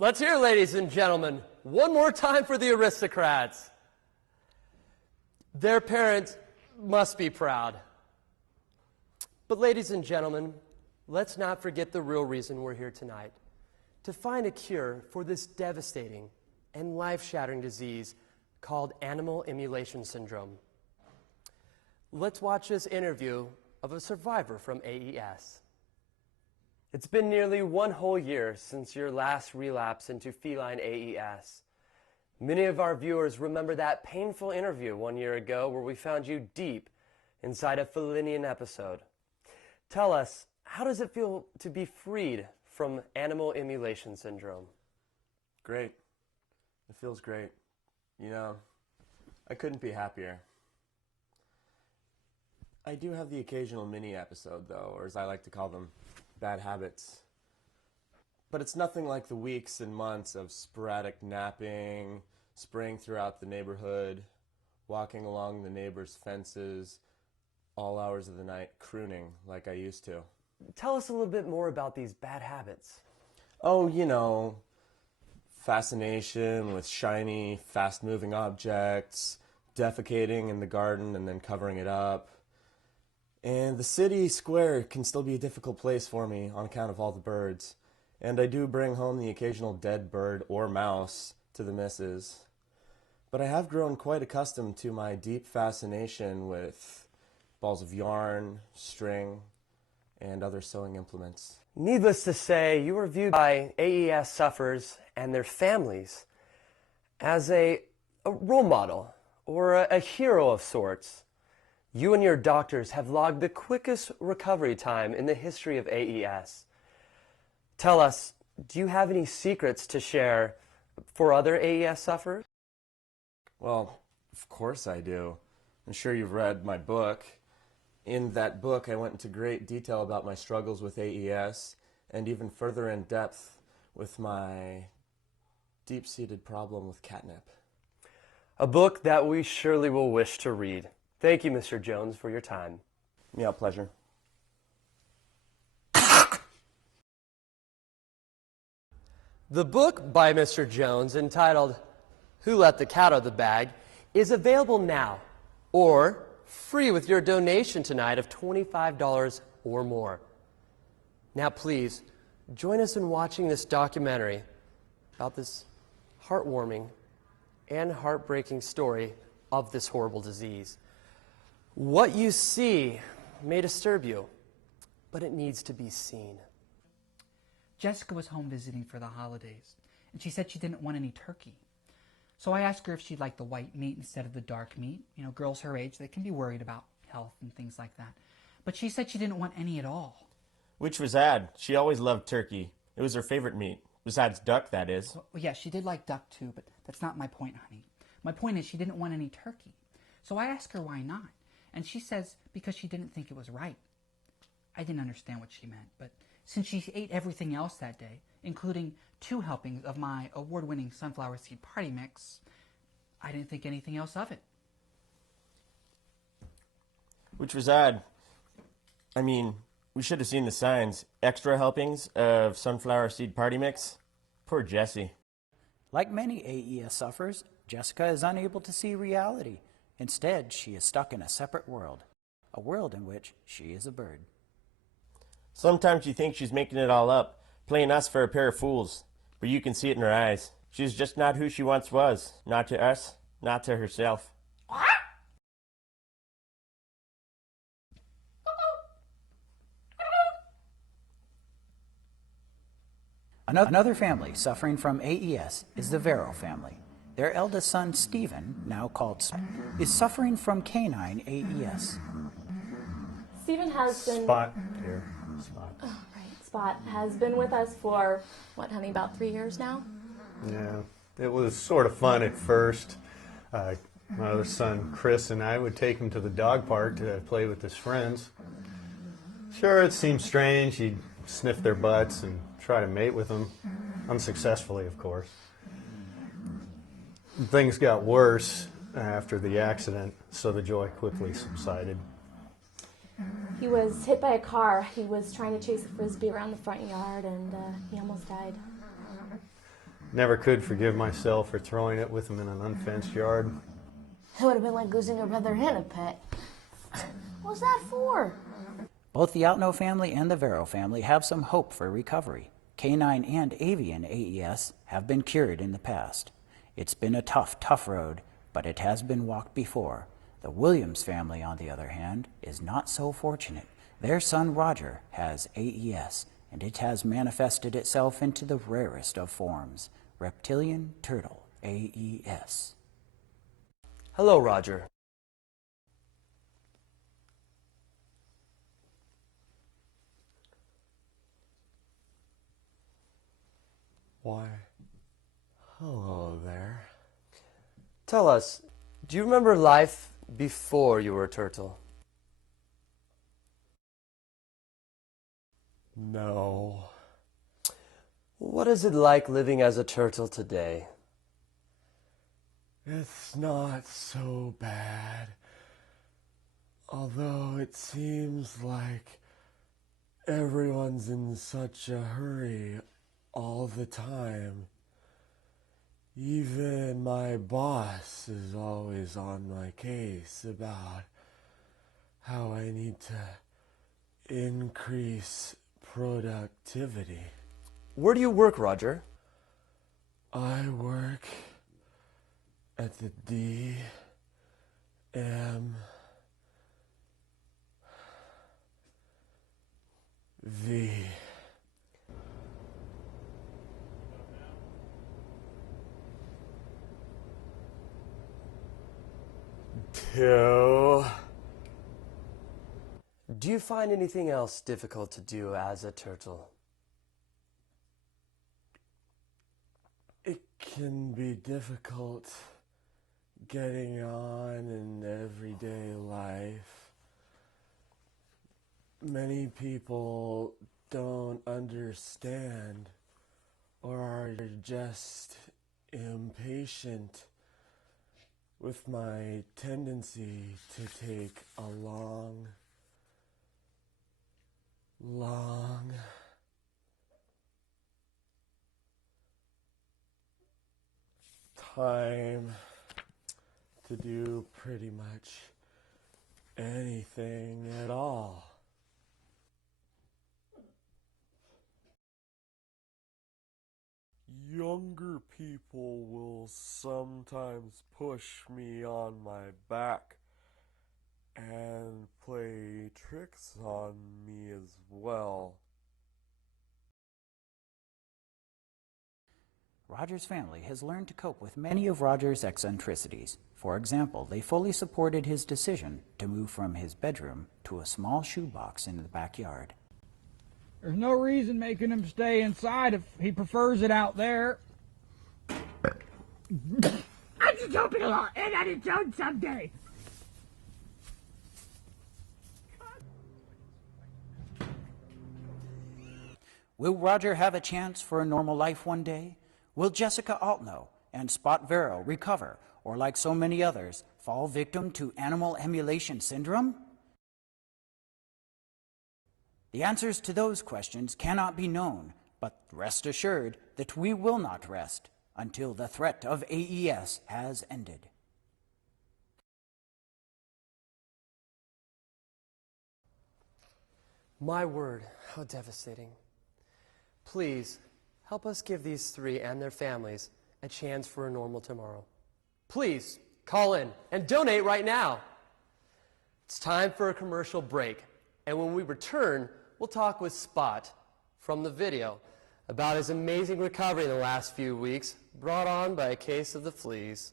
Let's hear, ladies and gentlemen, one more time for the aristocrats. Their parents must be proud. But ladies and gentlemen, let's not forget the real reason we're here tonight, to find a cure for this devastating and life-shattering disease called animal emulation syndrome. Let's watch this interview of a survivor from AES. It's been nearly 1 whole year since your last relapse into feline AES. Many of our viewers remember that painful interview 1 year ago where we found you deep inside a felinian episode. Tell us, how does it feel to be freed from animal emulation syndrome? Great. It feels great. You know, I couldn't be happier. I do have the occasional mini episode, though, or as I like to call them, bad habits. But it's nothing like the weeks and months of sporadic napping, spraying throughout the neighborhood, walking along the neighbors' fences, all hours of the night, crooning like I used to. Tell us a little bit more about these bad habits. Oh, you know, fascination with shiny, fast-moving objects, defecating in the garden and then covering it up. And the city square can still be a difficult place for me on account of all the birds. And I do bring home the occasional dead bird or mouse to the missus. But I have grown quite accustomed to my deep fascination with balls of yarn, string, and other sewing implements. Needless to say, you were viewed by AES sufferers and their families as a role model or a hero of sorts. You and your doctors have logged the quickest recovery time in the history of AES. Tell us, do you have any secrets to share for other AES sufferers? Well, of course I do. I'm sure you've read my book. In that book, I went into great detail about my struggles with AES and even further in depth with my deep-seated problem with catnip. A book that we surely will wish to read. Thank you, Mr. Jones, for your time. Yeah, pleasure. The book by Mr. Jones, entitled Who Let the Cat Out of the Bag, is available now, or free with your donation tonight of $25 or more. Now please, join us in watching this documentary about this heartwarming and heartbreaking story of this horrible disease. What you see may disturb you, but it needs to be seen. Jessica was home visiting for the holidays, and she said she didn't want any turkey. So I asked her if she'd like the white meat instead of the dark meat. You know, girls her age, they can be worried about health and things like that. But she said she didn't want any at all. Which was odd. She always loved turkey. It was her favorite meat. Besides duck, that is. Well, yeah, she did like duck too, but that's not my point, honey. My point is she didn't want any turkey. So I asked her why not. And she says because she didn't think it was right. I didn't understand what she meant, but since she ate everything else that day, including 2 helpings of my award-winning sunflower seed party mix, I didn't think anything else of it. Which was odd. I mean, we should have seen the signs. Extra helpings of sunflower seed party mix. Poor Jessie. Like many AES sufferers, Jessica is unable to see reality. Instead, she is stuck in a separate world, a world in which she is a bird. Sometimes she thinks she's making it all up, playing us for a pair of fools. But you can see it in her eyes. She's just not who she once was. Not to us, not to herself. Another family suffering from AES is the Vero family. Their eldest son, Stephen, now called is suffering from canine AES. Stephen has been... Spot here. Spot. Oh, right. Spot has been with us for, what, honey, about 3 years now? Yeah. It was sort of fun at first. My other son, Chris, and I would take him to the dog park to play with his friends. Sure, it seemed strange. He'd sniff their butts and try to mate with them, unsuccessfully, of course. Things got worse after the accident, so the joy quickly subsided. He was hit by a car. He was trying to chase a frisbee around the front yard, and he almost died. Never could forgive myself for throwing it with him in an unfenced yard. It would have been like losing a brother and a pet. What's that for? Both the Altno family and the Vero family have some hope for recovery. Canine and avian AES have been cured in the past. It's been a tough road, but it has been walked before. The Williams family, on the other hand, is not so fortunate. Their son Roger has AES, and it has manifested itself into the rarest of forms, reptilian turtle AES. Hello, Roger. Why, hello there. Tell us, do you remember life before you were a turtle? No. What is it like living as a turtle today? It's not so bad. Although it seems like everyone's in such a hurry all the time. Even my boss is always on my case about how I need to increase productivity. Where do you work, Roger? I work at the DMV. Do you find anything else difficult to do as a turtle? It can be difficult getting on in everyday life. Many people don't understand or are just impatient with my tendency to take a long time to do pretty much anything at all. Younger people will sometimes push me on my back and play tricks on me as well. Roger's family has learned to cope with many of Roger's eccentricities. For example, they fully supported his decision to move from his bedroom to a small shoebox in the backyard. There's no reason making him stay inside if he prefers it out there. I just hope it'll all end on its own someday. Will Roger have a chance for a normal life one day? Will Jessica Altno and Spot Vero recover, or like so many others, fall victim to animal emulation syndrome? The answers to those questions cannot be known, but rest assured that we will not rest until the threat of AES has ended. My word, how devastating. Please, help us give these three and their families a chance for a normal tomorrow. Please, call in and donate right now. It's time for a commercial break, and when we return, we'll talk with Spot from the video about his amazing recovery in the last few weeks, brought on by a case of the fleas.